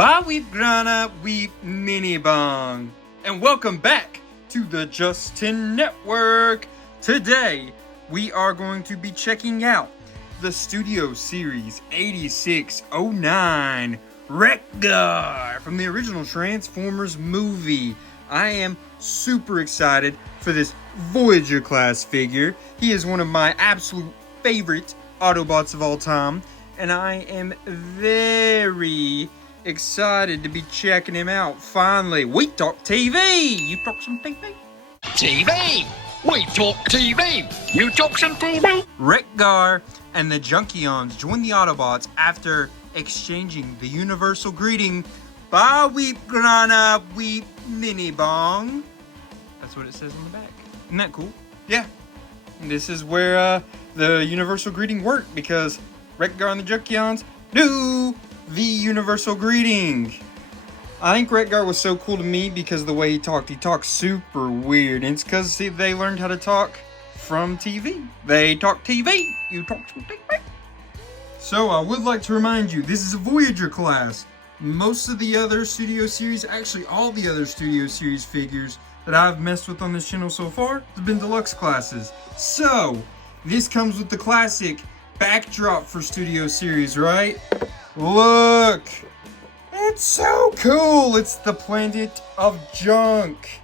Bye, we've grown up, we've mini bong. And welcome back to the Justin Network. Today, we are going to be checking out the Studio Series 8609 Wreck-Gar from the original Transformers movie. I am super excited for this Voyager class figure. He is one of my absolute favorite Autobots of all time, and I am very excited to be checking him out. Finally, we talk TV. You talk some TV? TV! We talk TV! You talk some TV! Wreck-Gar and the Junkions join the Autobots after exchanging the universal greeting, "Bye, we've grown up, we mini bong." That's what it says on the back. Isn't that cool? Yeah. And this is where the universal greeting worked, because Wreck-Gar and the Junkions do the universal greeting. I think Wreck-Gar was so cool to me because of the way he talked super weird. And it's because they learned how to talk from TV. They talk TV. You talk some TV. So I would like to remind you, this is a Voyager class. Most of the other Studio Series, actually all the other Studio Series figures that I've messed with on this channel so far have been deluxe classes. So this comes with the classic backdrop for Studio Series, right? Look! It's so cool! It's the planet of junk.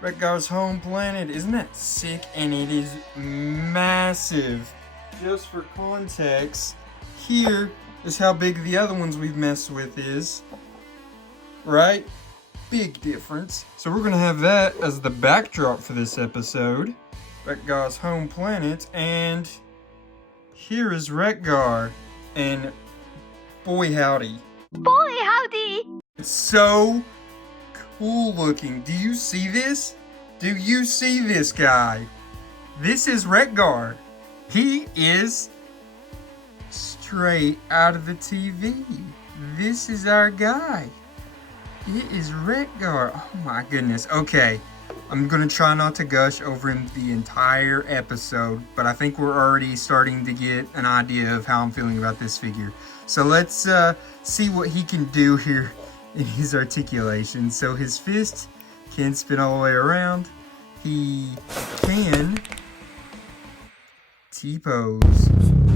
Wreck-Gar's home planet. Isn't that sick? And it is massive. Just for context, here is how big the other ones we've messed with is. Right? Big difference. So we're gonna have that as the backdrop for this episode. Wreck-Gar's home planet, and here is Wreck-Gar, and boy howdy. Boy howdy! It's so cool looking. Do you see this? Do you see this guy? This is Wreck-Gar. He is straight out of the TV. This is our guy. It is Wreck-Gar. Oh my goodness. Okay, I'm gonna try not to gush over him the entire episode, but I think we're already starting to get an idea of how I'm feeling about this figure. So let's see what he can do here in his articulation. So his fist can spin all the way around. He can T-pose.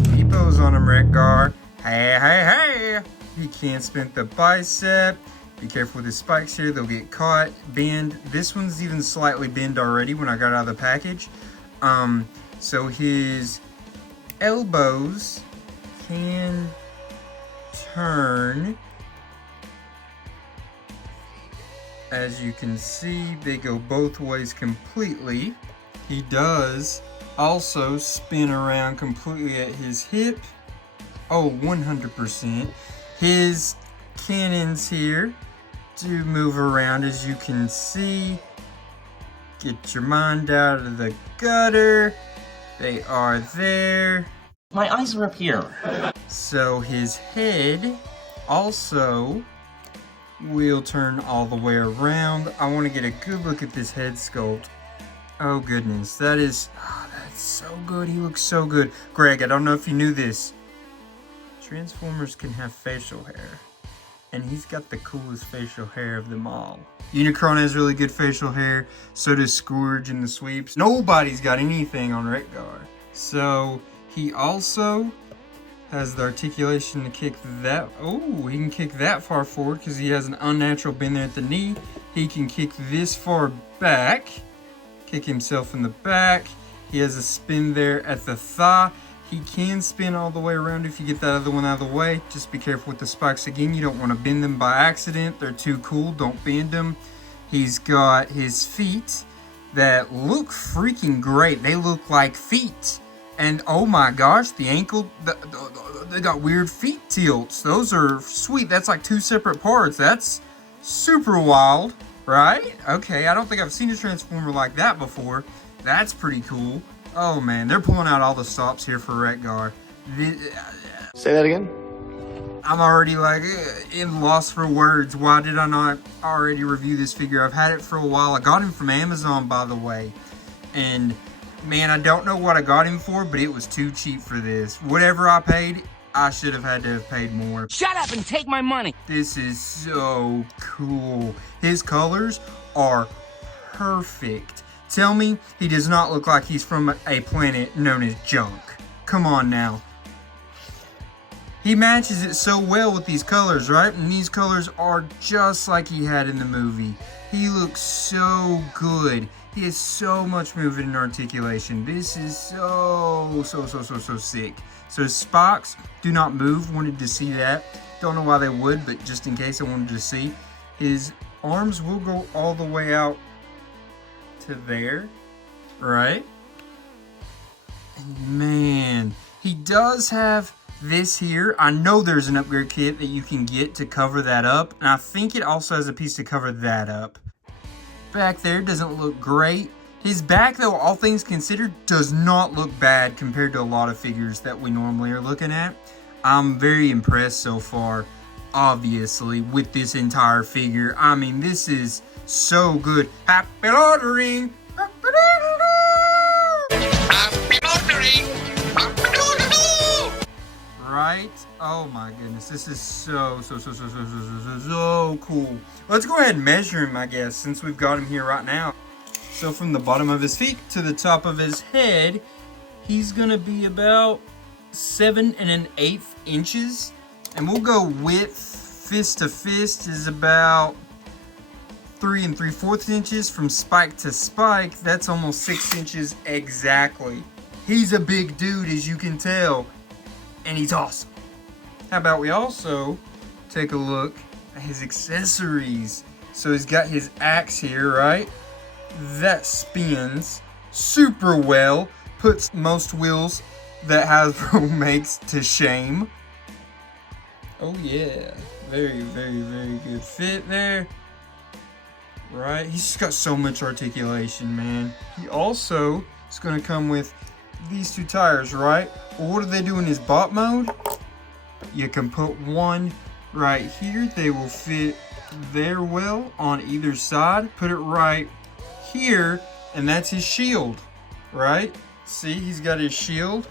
T-pose on him, Wreck-Gar. Hey, hey, hey! He can spin the bicep. Be careful with the spikes here, they'll get caught. Bend. This one's even slightly bent already when I got out of the package. So his elbows can turn. As you can see, they go both ways completely. He does also spin around completely at his hip. Oh, 100%. His cannons here do move around, as you can see. Get your mind out of the gutter. They are there. My eyes are up here. So his head also will turn all the way around. I want to get a good look at this head sculpt. Oh goodness, that's so good. He looks so good. Greg, I don't know if you knew this. Transformers can have facial hair, and he's got the coolest facial hair of them all. Unicron has really good facial hair, so does Scourge and the Sweeps. Nobody's got anything on Wreck-Gar. So he also has the articulation to kick that. Oh, he can kick that far forward because he has an unnatural bend there at the knee. He can kick this far back, kick himself in the back. He has a spin there at the thigh. He can spin all the way around if you get that other one out of the way. Just be careful with the spikes again. You don't want to bend them by accident. They're too cool. Don't bend them. He's got his feet that look freaking great. They look like feet. And oh my gosh, the ankle, they got weird feet tilts. Those are sweet. That's like two separate parts. That's super wild, right? Okay, I don't think I've seen a Transformer like that before. That's pretty cool. Oh man, they're pulling out all the stops here for Wreck-Gar. Say that again? I'm already like in loss for words. Why did I not already review this figure? I've had it for a while. I got him from Amazon, by the way. And man, I don't know what I got him for, but it was too cheap for this. Whatever I paid, I should have had to have paid more. Shut up and take my money. This is so cool. His colors are perfect. Tell me he does not look like he's from a planet known as junk. Come on now. He matches it so well with these colors, right? And these colors are just like he had in the movie. He looks so good. He has so much movement and articulation. This is so sick. So his spikes do not move. Wanted to see that. Don't know why they would, but just in case I wanted to see. His arms will go all the way out to there, right? And man, he does have this here. I know there's an upgrade kit that you can get to cover that up, and I think it also has a piece to cover that up. Back there doesn't look great. His back, though, all things considered, does not look bad compared to a lot of figures that we normally are looking at. I'm very impressed so far, obviously, with this entire figure. I mean, this is so good. Happy ordering! Happy ordering! Happy ordering! Happy ordering! Right? Oh my goodness, this is so cool. Let's go ahead and measure him, I guess, since we've got him here right now. So from the bottom of his feet to the top of his head, he's gonna be about 7 1/8 inches. And we'll go width, fist to fist is about 3 3/4 inches. From spike to spike, that's almost 6 inches exactly. He's a big dude, as you can tell, and he's awesome. How about we also take a look at his accessories? So he's got his axe here, right? That spins super well, puts most wheels that Hasbro makes to shame. Oh yeah, very good fit there. Right, he's just got so much articulation, man. He also is gonna come with these 2 tires, right? Well, what do they do in his bot mode? You can put one right here. They will fit there well on either side. Put it right here, and that's his shield, right? See, he's got his shield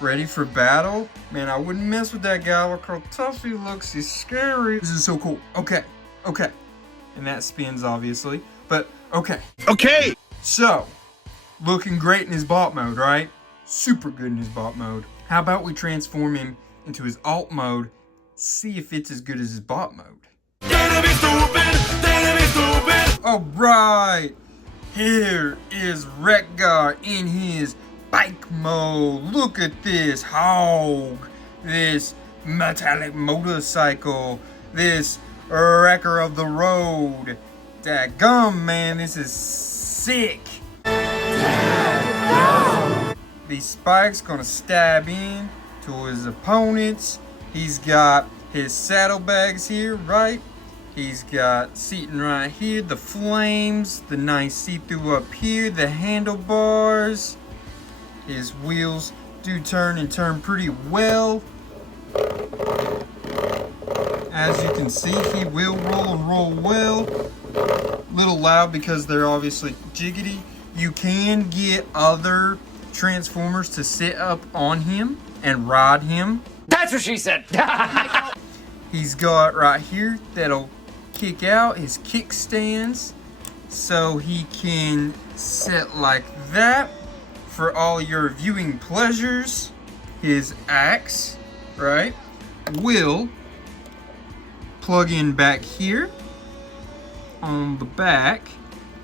ready for battle. Man, I wouldn't mess with that guy. Look how tough he looks. He's scary. This is so cool. Okay. And that spins, obviously, but okay. Okay! So, looking great in his bot mode, right? Super good in his bot mode. How about we transform him into his alt mode, see if it's as good as his bot mode. Alright, here is Wreck-Gar in his bike mode. Look at this hog, this metallic motorcycle, this wrecker of the road. Dadgum, man, this is sick. These spikes gonna stab in to his opponents. He's got his saddlebags here, right? He's got seating right here, the flames, the nice see-through up here, the handlebars. His wheels do turn and turn pretty well. As you can see, he will roll and roll well. Little loud because they're obviously jiggity. You can get other Transformers to sit up on him and ride him. That's what she said. He's got right here that'll kick out his kickstands, so he can sit like that for all your viewing pleasures. His axe, right, will plug in back here on the back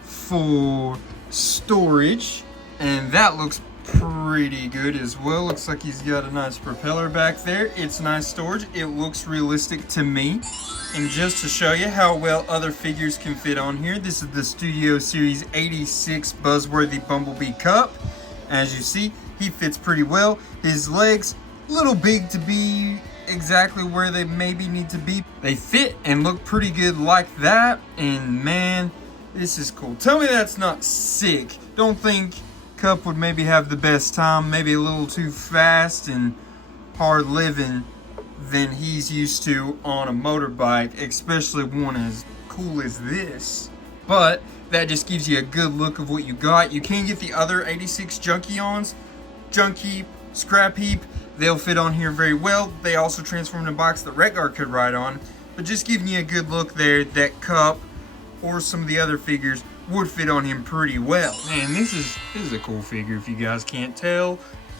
for storage, and that looks pretty good as well. Looks like he's got a nice propeller back there. It's nice storage. It looks realistic to me. And just to show you how well other figures can fit on here, this is the Studio Series 86 Buzzworthy Bumblebee Cup. As you see, he fits pretty well. His legs, a little big to be exactly where they maybe need to be. They fit and look pretty good like that. And man, this is cool. Tell me that's not sick. Don't think Cup would maybe have the best time, maybe a little too fast and hard living than he's used to on a motorbike, especially one as cool as this. But that just gives you a good look of what you got. You can get the other 86 Junkions, Junk Heap, Scrap Heap. they'll fit on here very well. They also transform in a box that Wreck-Gar could ride on. But just giving you a good look there, that Cup or some of the other figures would fit on him pretty well. Man, this is a cool figure if you guys can't tell.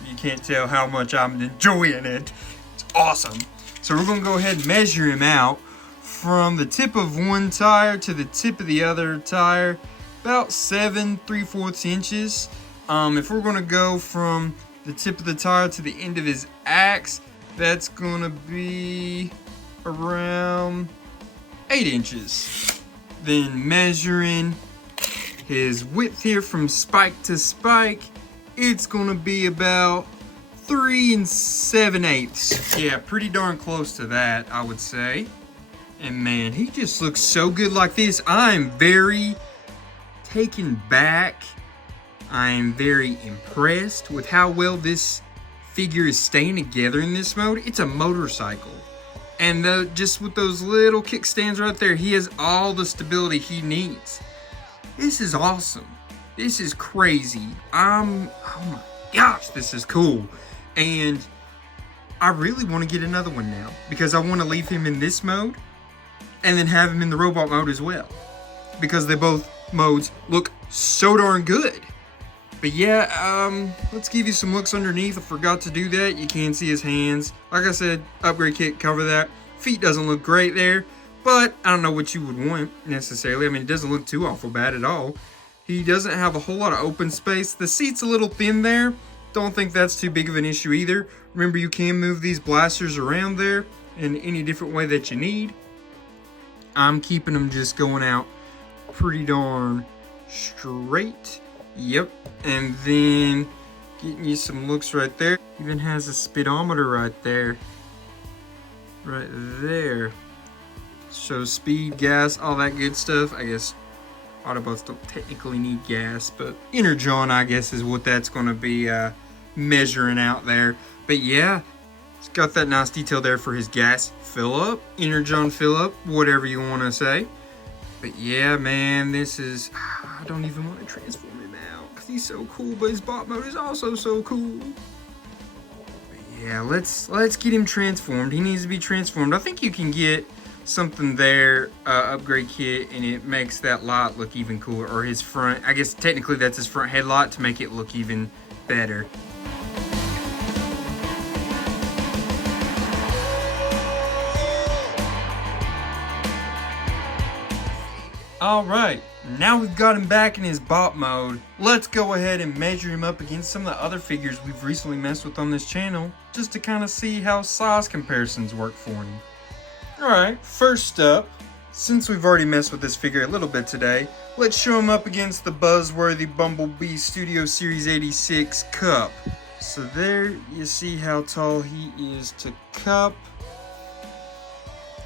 You can't tell how much I'm enjoying it. It's awesome. So we're going to go ahead and measure him out from the tip of one tire to the tip of the other tire. About 7 3/4 inches. If we're going to go from the tip of the tire to the end of his axe, that's going to be around 8 inches. Then measuring his width here from spike to spike, it's gonna be about 3 7/8. Yeah, pretty darn close to that, I would say. And man, he just looks so good like this. I'm very taken back. I'm very impressed with how well this figure is staying together in this mode. It's a motorcycle. And just with those little kickstands right there, he has all the stability he needs. This is awesome. This is crazy. Oh my gosh, this is cool. And I really want to get another one now because I want to leave him in this mode and then have him in the robot mode as well, because they both modes look so darn good. But yeah, let's give you some looks underneath. I forgot to do that. You can see his hands. Like I said, upgrade kit, cover that. Feet doesn't look great there, but I don't know what you would want necessarily. I mean, it doesn't look too awful bad at all. He doesn't have a whole lot of open space. The seat's a little thin there. Don't think that's too big of an issue either. Remember, you can move these blasters around there in any different way that you need. I'm keeping them just going out pretty darn straight. Yep. And then getting you some looks right there. Even has a speedometer right there. Right there. Shows speed, gas, all that good stuff. I guess Autobots don't technically need gas, but Energon, I guess, is what that's going to be measuring out there. But yeah, it's got that nice detail there for his gas fill up, Energon fill up, whatever you want to say. But yeah, man, this is, I don't even want to transform him out because he's so cool, but his bot mode is also so cool. But yeah, let's get him transformed. He needs to be transformed. I think you can get something there, upgrade kit, and it makes that light look even cooler, or his front, I guess technically that's his front headlight to make it look even better. Alright, now we've got him back in his bot mode. Let's go ahead and measure him up against some of the other figures we've recently messed with on this channel, just to kind of see how size comparisons work for him. Alright, first up, since we've already messed with this figure a little bit today, let's show him up against the buzzworthy Bumblebee Studio Series 86 Cup. So there you see how tall he is to Cup.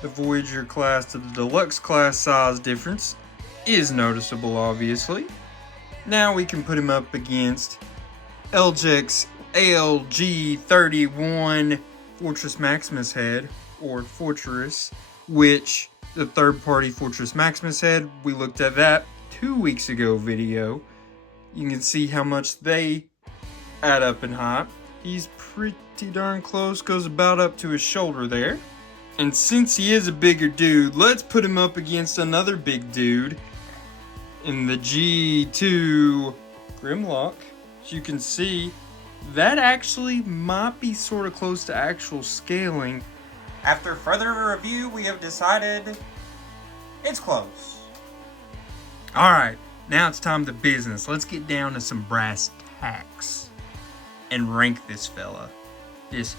The Voyager class to the Deluxe class size difference is noticeable, obviously. Now we can put him up against LJ's ALG31 Fortress Maximus head, or Fortress, which the third-party Fortress Maximus head, we looked at that 2 weeks ago video. You can see how much they add up in height. He's pretty darn close, goes about up to his shoulder there. And since he is a bigger dude, let's put him up against another big dude in the G2 Grimlock. As you can see, that actually might be sort of close to actual scaling. After further review, we have decided it's close. Alright, now it's time to business. Let's get down to some brass tacks and rank this fella. This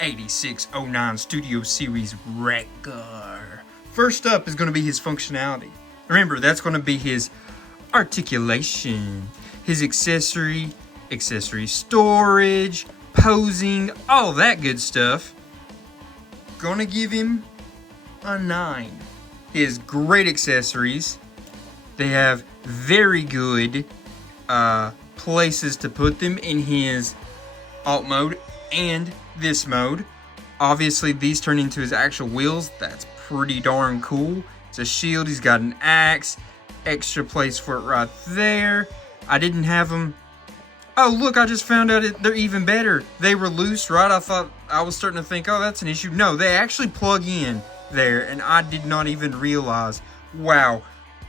8609 Studio Series Wreck-Gar. First up is going to be his functionality. Remember, that's going to be his articulation, his accessory storage, posing, all that good stuff. Gonna give him a 9. He has great accessories. They have very good places to put them in his alt mode and this mode. Obviously, these turn into his actual wheels. That's pretty darn cool. It's a shield. He's got an axe. Extra place for it right there. I didn't have them. Oh, look, I just found out they're even better. They were loose, right? I thought I was starting to think, oh, that's an issue. No, they actually plug in there, and I did not even realize. Wow.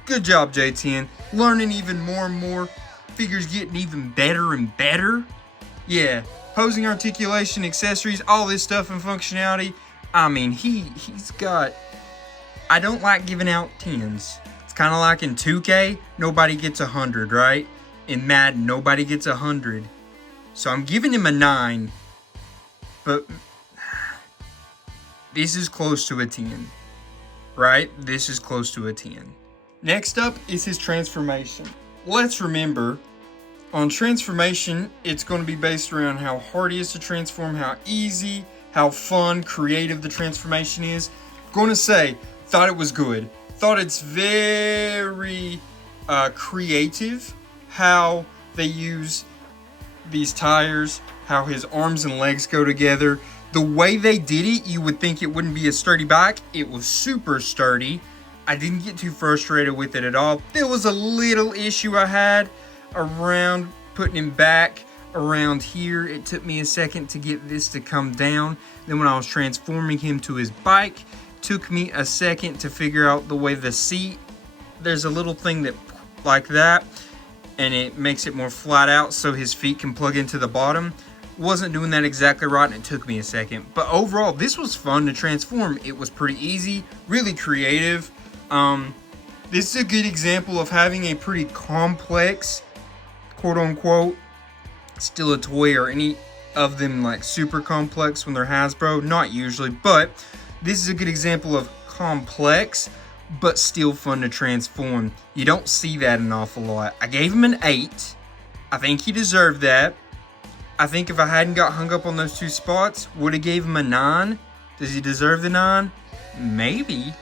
Good job, J10. Learning even more and more. Figures getting even better and better. Yeah. Posing, articulation, accessories, all this stuff and functionality. I mean, he's got... I don't like giving out 10s. It's kind of like in 2K, nobody gets 100, right? In Madden, nobody gets 100. So I'm giving him a 9. But this is close to a 10. Right? This is close to a 10. Next up is his transformation. Let's remember, on transformation, it's going to be based around how hard it is to transform, how easy, how fun, creative the transformation is. Going to say, thought it was good. Thought it's very creative how they use these tires, how his arms and legs go together. The way they did it, you would think it wouldn't be a sturdy bike. It was super sturdy. I didn't get too frustrated with it at all. There was a little issue I had around putting him back around here. It took me a second to get this to come down. Then when I was transforming him to his bike, took me a second to figure out the way the seat, there's a little thing that like that, and it makes it more flat out so his feet can plug into the bottom. Wasn't doing that exactly right, and it took me a second. But overall, this was fun to transform. It was pretty easy, really creative. This is a good example of having a pretty complex, quote-unquote, still a toy, or any of them like super complex when they're Hasbro. Not usually, but this is a good example of complex, but still fun to transform. You don't see that an awful lot. I gave him an 8. I think he deserved that. I think if I hadn't got hung up on those two spots, would have gave him a 9. Does he deserve the 9? Maybe.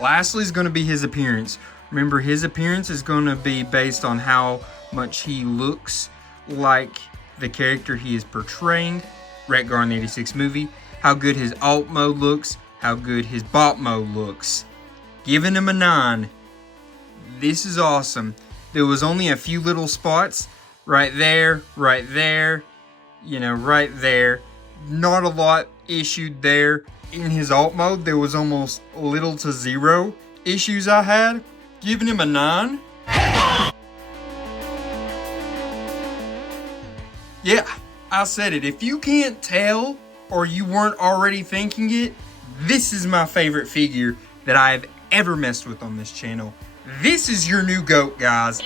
Lastly is going to be his appearance. Remember, his appearance is going to be based on how much he looks like the character he is portraying, Wreck-Gar in the 86 movie, how good his alt mode looks, how good his bot mode looks. Giving him a 9. This is awesome. There was only a few little spots right there, you know, right there. Not a lot issued there. In his alt mode, there was almost little to zero issues I had. Giving him a 9. Yeah, I said it. If you can't tell, or you weren't already thinking it, this is my favorite figure that I've ever messed with on this channel. This is your new GOAT, guys.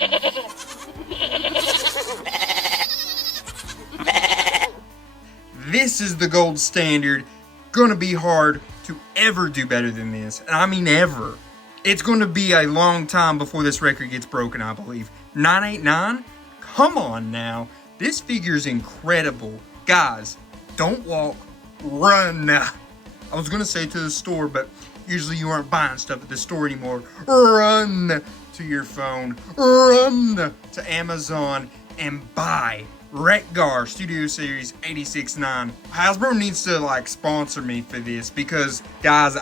This is the gold standard. Gonna be hard to ever do better than this. And I mean ever. It's gonna be a long time before this record gets broken, I believe. 989? Come on now. This figure's incredible. Guys, don't walk, run. I was gonna say to the store, but usually you aren't buying stuff at the store anymore. Run to your phone. Run to Amazon and buy Wreck-Gar Studio Series 86-9. Hasbro needs to like sponsor me for this, because guys,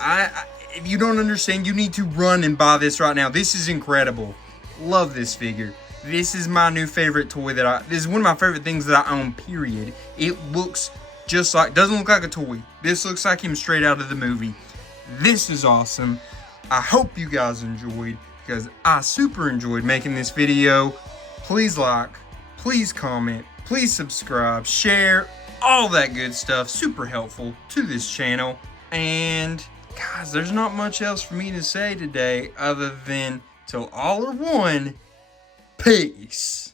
if you don't understand, you need to run and buy this right now. This is incredible. Love this figure. This is my new favorite toy this is one of my favorite things that I own, period. It looks just like, doesn't look like a toy. This looks like him straight out of the movie. This is awesome. I hope you guys enjoyed, because I super enjoyed making this video. Please like, please comment, please subscribe, share, all that good stuff. Super helpful to this channel. And guys, there's not much else for me to say today other than till all are one, peace.